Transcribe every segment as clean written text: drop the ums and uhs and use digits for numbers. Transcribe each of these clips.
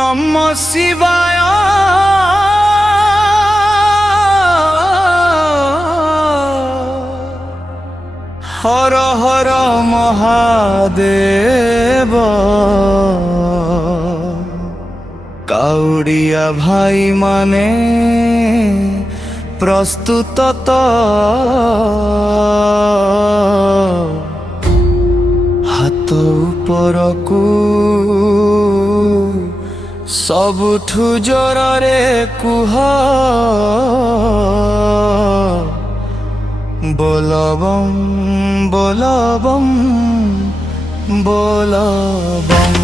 नमः शिवाय। हर हर महादेव। काउड़िया भाई माने प्रस्तुत तो हाथ उपरकू सबुठु जोरे कुह बोलबम बोलबम बोलबम।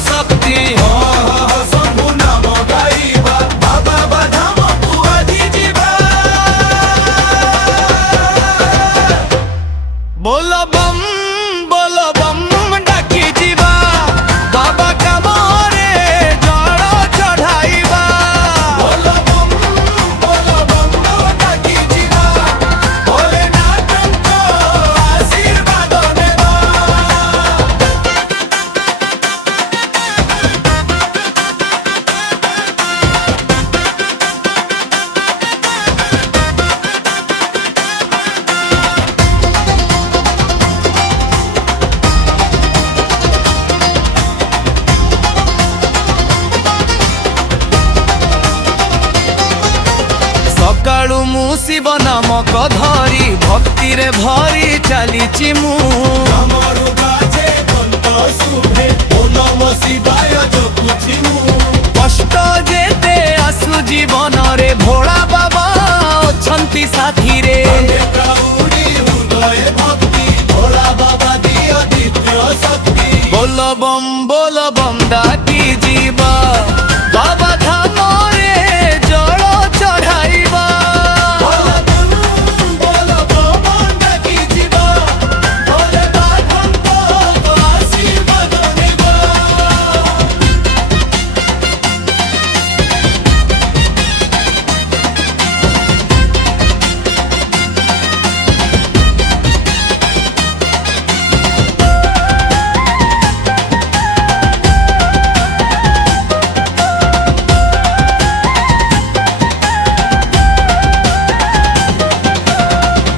शक्ति शंभु नाम गाइबा बाबा बाधाम पुआधी जीवा। बोलबम बोलबम डाकी जीवा बाबा कामरे जल चढ़ाइबा। बोलबम बोलबम डाकी जीवा भोलेनाथको आशीर्वाद नेबा। सकाळु मु शिव नामक धरी भक्ति रे भरी चलीची मु। कष्ट जेते आसु जीवन रे भोला बाबा अछंती साथी रे। बोलबम बोलबम डाकी जीवा बाबा धाम रे जल चढ़ाइबा।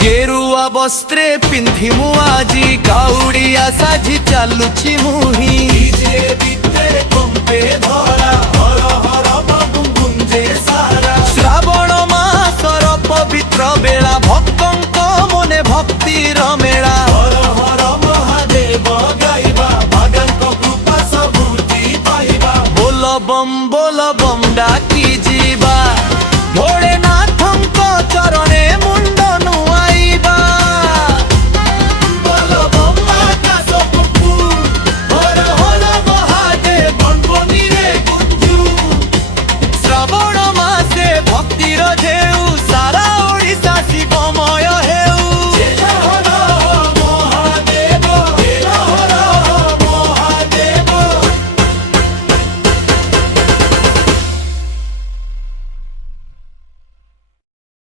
गेरुआ वस्त्रे पिंधि मु आजी काउड़िया साजी चालुची मुही। श्रावण मासर पवित्र बेला भक्तंक मने भक्तिर मेला। बोलबम बोलबम डा